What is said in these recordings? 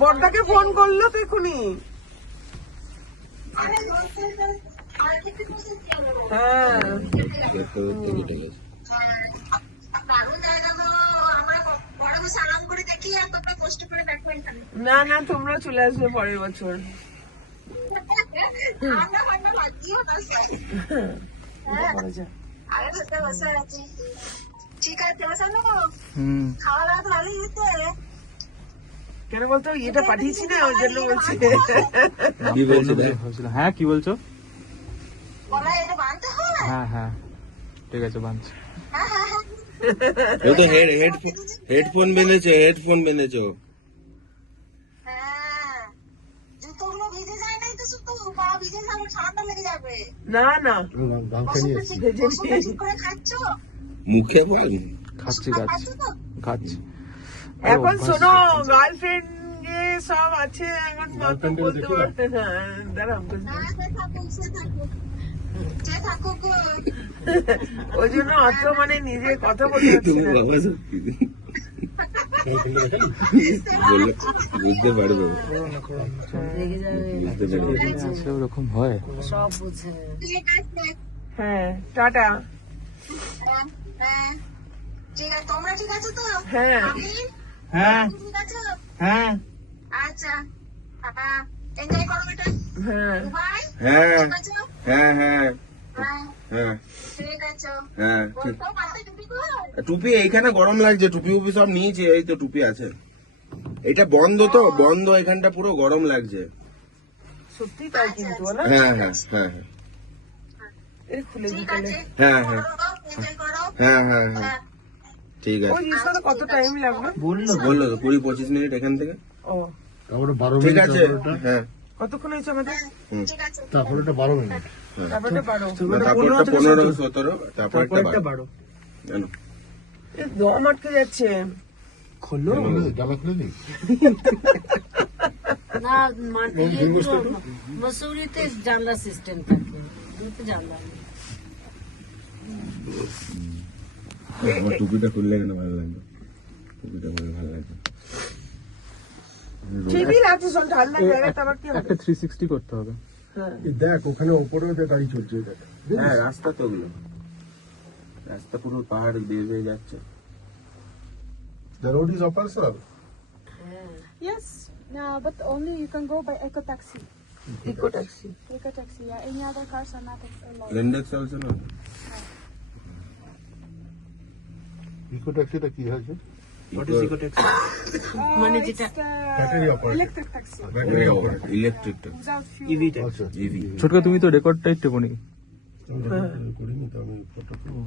বড়দাকে phone করলো তো এখুনি। হ্যাঁ না না, তোমরা চলে আসবে পরের বছর। কেন বলতো এটা পাঠিয়েছি না, ওই জন্য বলছি। হ্যাঁ কি বলছো? হ্যাঁ হ্যাঁ ঠিক আছে বাঁধছি। ও তো হেডফোন বেঁধেছো, হেডফোন বেঁধেছো। না না মুখে বল। খাচ্ছি খাচ্ছি। এখন শোনো, গার্লফ্রেন্ড সব আছে, এখন বলতে পারতে না। দাঁড়াও, ওই জন্য অত মানে নিজে কথা বলতে পারছি না। বুঝতে পারবে, ওরকম হয়। হ্যাঁ টাটা। তোমরা ঠিক আছে তো? হ্যাঁ হ্যাঁ ঠিক আছে? হ্যাঁ আচ্ছা, এনজয় করো এটা। হ্যাঁ বাই। হ্যাঁ ঠিক আছে? হ্যাঁ হ্যাঁ হ্যাঁ, হ্যাঁ ঠিক আছে। হ্যাঁ ঠিক। তো মাথায় টুপি কর। টুপি এইখানে গরম লাগছে, টুপি উপি সব নিয়েছে, এই তো টুপি আছে। এটা বন্ধ তো, বন্ধ, এখানটা পুরো গরম লাগছে। সত্যি তাই কিন্তু বলো। হ্যাঁ হ্যাঁ হ্যাঁ হ্যাঁ এই খুলে ঠিক দিতে আছে। হ্যাঁ হ্যাঁ এনজয় করো। হ্যাঁ হ্যাঁ হ্যাঁ ঠিক আছে। ওই জিনিসটা কত টাইম লাগবে? বললো তো 20-25 মিনিট এখান থেকে। ও ঠিক আছে হ্যাঁ। কতক্ষণ হয়েছে আমাদের? ঠিক আছে। তারপরে 12 মিনিট। তারপরে বারো। তারপরটা 15-17, তারপরটা 12 জানো। এই দম আটকে যাচ্ছে। খোলো জামা খুলে নি। না মসুরিতে জানলা সিস্টেম থাকে, এগুলোতে জানলা নেই। আমার টুপিটা খুললে কেন ভালো লাগবে, টুপিটা খুললে ভালো লাগবে। ঠিকই লাগছে, সব ঠান্ডা জায়গাটা আবার কি হবে? একটা 360 করতে হবে। হ্যাঁ দেখ ওখানে উপরেও তো গাড়ি চলছে দেখ। হ্যাঁ রাস্তা তো ওগুলো, রাস্তা পুরো পাহাড় বেয়ে বেয়ে যাচ্ছে। The road is upper sir. Yes, no, but only you can go by eco taxi. Eco taxi. Eco taxi, yeah. Any other cars are not allowed. লেন্ডেক্স অলসো না। ইকো ট্যাক্সিটা কি আছে? মানে It's যেটা the Battery operated. electric taxi battery operate. ইলেকট্রিকটা, without fuel. আচ্ছা ইভি। ছোটকা তুমি তো রেকর্ডটা একটু কোনি। করিনি তো আমি ফটো করব।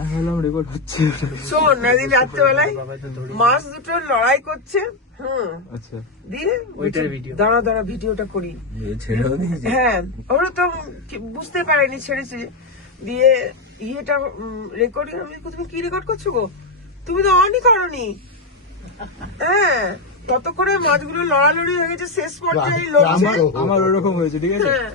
আমি ভাবলাম রেকর্ড হচ্ছে। শোন, নাদিন রাত্রেবেলায় মাছ দুটো লড়াই করছে। আচ্ছা দিয়ে দাঁড়া দাঁড়া ভিডিওটা করি। ছেড়েও দিয়েছে। হ্যাঁ, ওরা তো বুঝতে পারেনি ছেড়েছে। দিয়ে ইয়েটা রেকর্ডিং, আমি তুমি কি রেকর্ড করছো গো? তুমি তো অনই করনি। হ্যাঁ, ততক্ষণে মাছগুলো লড়ালড়ি হয়ে গেছে, শেষ পর্যায়ে লড়ছে। আমার ওরকম হয়েছে, ঠিক আছে। হ্যাঁ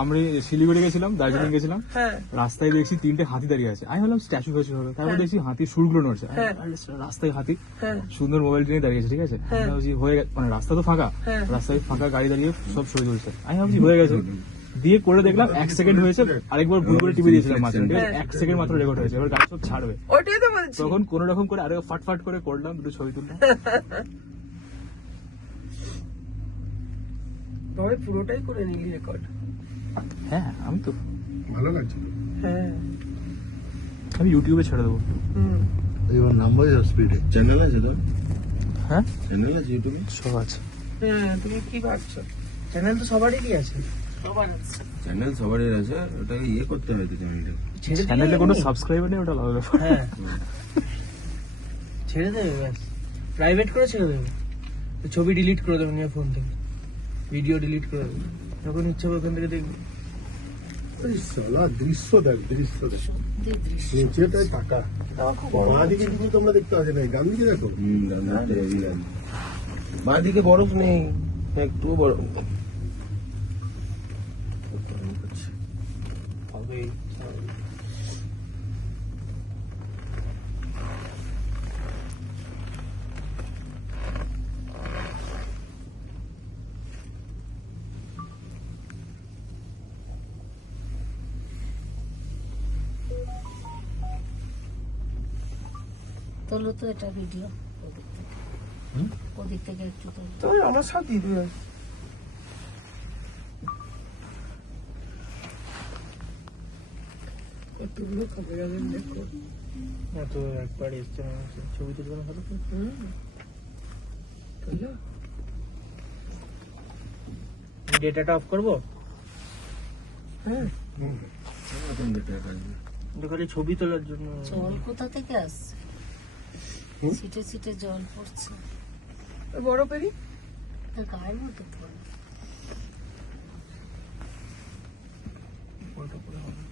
আমরা শিলিগুড়ি গেছিলাম, দার্জিলিং গেছিলাম, হ্যাঁ রাস্তায় দেখছি 3টে হাতি দাঁড়িয়ে আছে। আমি ভাবলাম স্ট্যাচু ফ্যাচু হবে, তারপর দেখছি হাতির সুরগুলো নড়ছে। আমি হ্যাঁ। আরে রাস্তায় হাতি, হ্যাঁ সুন্দর মোবাইল নিয়ে দাঁড়িয়ে আছে, ঠিক আছে। আমি ভাবছি হয়ে গেছে, মানে রাস্তা তো ফাঁকা, হ্যাঁ। রাস্তায় ফাঁকা গাড়ি দাঁড়িয়ে সব ছবি তুলছে। আমি ভাবছি হয়ে গেছে, দিয়ে করে দেখলাম 1 সেকেন্ড হয়েছে। আরেকবার ভুল করে টিপে দিয়েছিলাম মাঝে, ঠিক আছে। 1 সেকেন্ড মাত্র রেকর্ড হয়েছে, এবার গাড়ি সব ছাড়বে। ওইটাই তো বলছি। তখন কোন রকম করে আরে ফাট করে করলাম, দুটো ছবি তুললাম। তবে পুরোটাই করে নিলি রেকর্ড। হ্যাঁ আমি তো ভালো লাগছে। হ্যাঁ আমি ইউটিউবে ছেড়ে দেবো। এবার নাম্বার স্পিডে। চ্যানেল আছে তো? হ্যাঁ চ্যানেল আছে ইউটিউবে? সব আছে। হ্যাঁ, তুমি কি ভাবছো? চ্যানেল তো সবারই আছে। চ্যানেল সবারই আছে, ওটাকে ইয়ে করতে হবে তো চ্যানেলটা। চ্যানেলে কোনো সাবস্ক্রাইবার নেই, ওটা আলাদা ব্যাপার। হ্যাঁ ছেড়ে দেবে, ব্যাস প্রাইভেট করে ছেড়ে দেবে। ছবি ডিলিট করে দেবে নিয়ে ফোন থেকে, ভিডিও ডিলিট করে দেবে, যখন ইচ্ছা হবে ওখান থেকে দেখবে। এই সালা দৃশ্য দেখ, দৃশ্য দেখ। নিচেটায় টাকা। বাঁ দিকে কিন্তু তোমরা দেখতে পাচ্ছ না, ডান দিকে দেখো। বাঁদিকে বরফ নেই, একটু বরফ। তোলো তো এটা ভিডিও ওদিক থেকে ওদিক থেকে একটু তোলো তো আমার সাথে দিয়ে দেবে কতগুলো খবর আছে দেখো না তো একবার এসছে না ছবি তুলবো না ভালো করে বুঝলে? ডেটাটা অফ করবো হ্যাঁ এটা খালি ছবি তোলার জন্য জল কোথা থেকে আসছে ছিটে ছিটে জল পড়ছে বড় পেরি তা গায়ের মতো পড়ে ফটো করে হবে